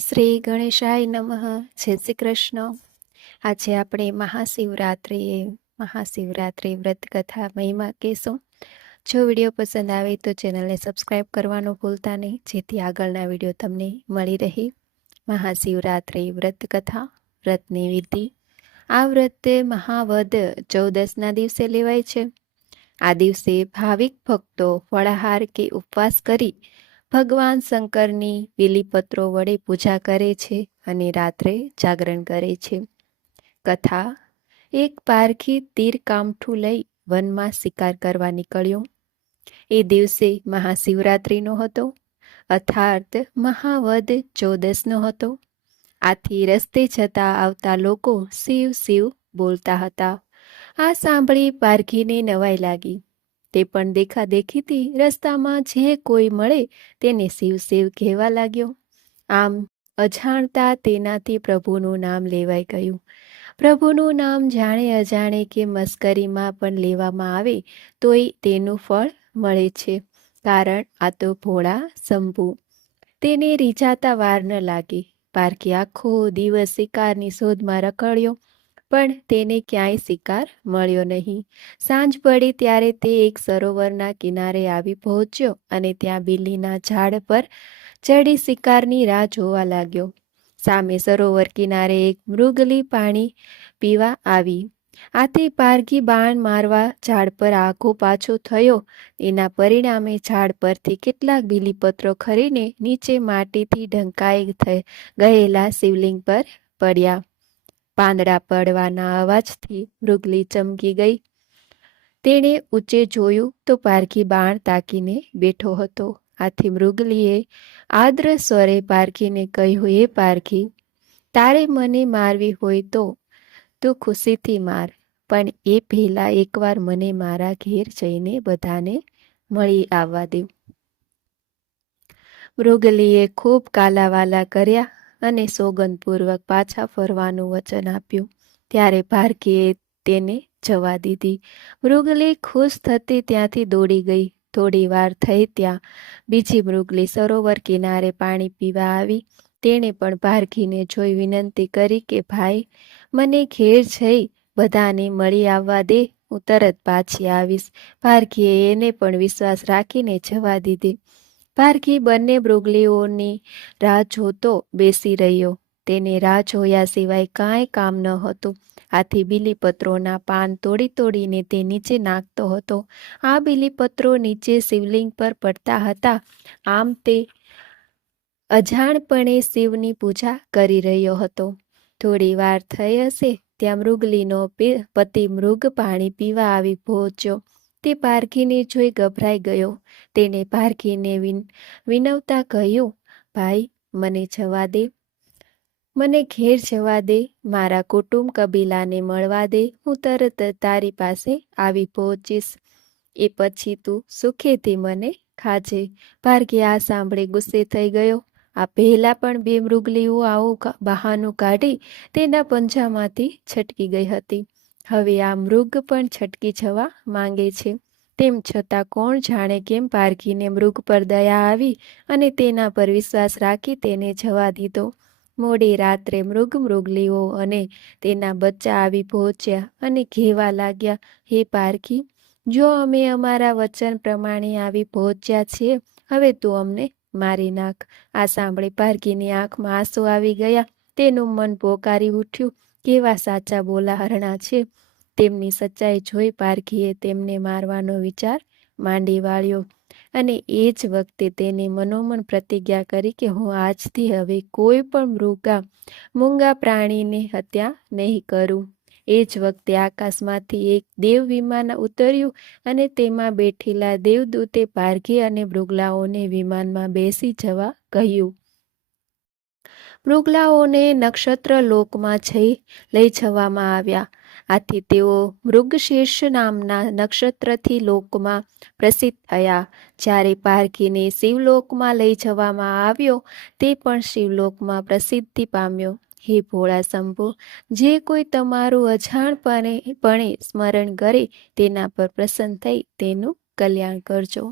શ્રી ગણેશાય નમઃ. જય શ્રી કૃષ્ણ. આજે આપણે મહાશિવરાત્રિ વ્રત કથા મહિમા કહેશું. જો વિડીયો પસંદ આવે તો ચેનલને સબસ્ક્રાઈબ કરવાનું ભૂલતા નહીં, જેથી આગળના વિડીયો તમને મળી રહે. મહાશિવરાત્રિ વ્રત કથા. વ્રતની વિધિ. આ વ્રત મહાવદ 14ના દિવસે લેવાય છે. આ દિવસે ભાવિક ભક્તો ફળાહાર કે ઉપવાસ કરી ભગવાન શંકરની બીલીપત્રો વડે પૂજા કરે છે અને રાત્રે જાગરણ કરે છે. કથા. એક પારખી તીર કામઠું લઈ વનમાં શિકાર કરવા નીકળ્યો. એ દિવસે મહાશિવરાત્રિનો હતો, અર્થાત મહાવદ 14નો હતો. આથી રસ્તે જતા આવતા લોકો શિવ શિવ બોલતા હતા. આ સાંભળી પારખીને નવાઈ લાગી. તે પણ દેખાદેખીથી રસ્તામાં જે કોઈ મળે તેને શિવ શિવ કહેવા લાગ્યો. આમ અજાણતા તેનાથી પ્રભુનું નામ લેવાઈ ગયું. પ્રભુનું નામ જાણે અજાણે કે મસ્કરીમાં પણ લેવામાં આવે તોય તેનું ફળ મળે છે, કારણ આ તો ભોળા શંભુ. તેને રીઝાતા વાર ન લાગી. પારખી આખો દિવસ શિકારની શોધમાં રખડ્યો, પણ તેને ક્યાંય શિકાર મળ્યો નહીં. સાંજ પડી ત્યારે તે એક સરોવરના કિનારે આવી પહોંચ્યો અને ત્યાં બીલીના ઝાડ પર ચડી શિકારની રાહ જોવા લાગ્યો. સામે સરોવર કિનારે એક મૃગલી પાણી પીવા આવી. આથી પારખી બાણ મારવા ઝાડ પર આઘો પાછો થયો. એના પરિણામે ઝાડ પરથી કેટલાક બીલીપત્રો ખરીને નીચે માટીથી ઢંકાઈ ગયેલા શિવલિંગ પર પડ્યા. પાંદડા પડવાના અવાજથી મૃગલી ચમકી ગઈ. તેણે ઊંચે જોયું તો પારખી બાણ તાકીને બેઠો હતો. આથી મૃગલીએ આદ્ર સ્વરે પારખીને કહ્યું, હે પારખી, તારે મને મારવી હોય તો તું ખુશીથી માર, પણ એ પહેલાં એકવાર મને મારા ઘેર જઈને બધાને મળી આવવા દે. મૃગલીએ ખૂબ કાલાવાલા કર્યા અને સોગંદપૂર્વક પાછા ફરવાનું વચન આપ્યું. ત્યારે પારખીએ તેને જવા દીધી. મૃગલી ખુશ થતી ત્યાંથી દોડી ગઈ. થોડી વાર થઈ ત્યાં બીજી મૃગલી સરોવર કિનારે પાણી પીવા આવી. તેણે પણ પારખીને જોઈ વિનંતી કરી કે ભાઈ, મને ઘેર જઈ બધાને મળી આવવા દે, હું તરત પાછી આવીશ. પારખીએ એને પણ વિશ્વાસ રાખીને જવા દીધી. પારખી બંને મૃગલીઓની રાહ જોતો બેસી રહ્યો. તેને રાહ જોયા સિવાય કાંઈ કામ ન હતું. આથી બીલીપત્રોના પાન તોડી તોડીને તે નીચે નાખતો હતો. આ બીલીપત્રો નીચે શિવલિંગ પર પડતા હતા. આમ તે અજાણપણે શિવની પૂજા કરી રહ્યો હતો. થોડી વાર થઈ હશે ત્યાં મૃગલીનો પતિ મૃગ પાણી પીવા આવી પહોંચ્યો. તે પારખીને જોઈ ગભરાઈ ગયો. તેણે પારખીને વિનવતા કહ્યું, ભાઈ, મને જવા દે, મને ઘેર જવા દે, મારા કુટુંબ કબીલાને મળવા દે, હું તરત તારી પાસે આવી પહોંચીશ. એ પછી તું સુખેથી મને ખાજે. પારખી આ સાંભળી ગુસ્સે થઈ ગયો. આ પહેલાં પણ બે મૃગલીઓ આવું બહાનું કાઢી તેના પંજામાંથી છટકી ગઈ હતી. હવે આ મૃગ પણ છટકી જવા માંગે છે. તેમ છતાં કોણ જાણે કેમ પારખીને મૃગ પર દયા આવી અને તેના પર વિશ્વાસ રાખી તેને જવા દીધો. મોડી રાત્રે મૃગલીઓ અને તેના બચ્ચા આવી પહોંચ્યા અને કહેવા લાગ્યા, હે પારખી, જો અમે અમારા વચન પ્રમાણે આવી પહોંચ્યા છીએ, હવે તું અમને મારી નાખ. આ સાંભળી પારખીની આંખમાં આંસુ આવી ગયા. તેનું મન પોકારી ઉઠ્યું. કેવા સાચા બોલા હરણા છે. તેમની સચ્ચાઈ જોઈ પારખીએ તેમને મારવાનો વિચાર માંડી વાળ્યો અને એ જ વખતે તેને મનોમન પ્રતિજ્ઞા કરી કે હું આજથી હવે કોઈ પણ મૂંગા પ્રાણીને હત્યા નહીં કરું. એ જ વખતે આકાશમાંથી એક દેવ વિમાન ઉતર્યું અને તેમાં બેઠેલા દેવદૂતે પારખી અને મૃગલાઓને વિમાનમાં બેસી જવા કહ્યું. મૃગલાઓને નક્ષત્ર લોકમાં લઈ જવામાં આવ્યા. આથી તેઓ મૃગશીર્ષ નામના નક્ષત્રથી લોકમાં પ્રસિદ્ધ થયા. જ્યારે પારખીને શિવલોકમાં લઈ જવામાં આવ્યો, તે પણ શિવલોકમાં પ્રસિદ્ધિ પામ્યો. હે ભોળા શંભુ, જે કોઈ તમારું અજાણપણે સ્મરણ કરે તેના પર પ્રસન્ન થઈ તેનું કલ્યાણ કરજો.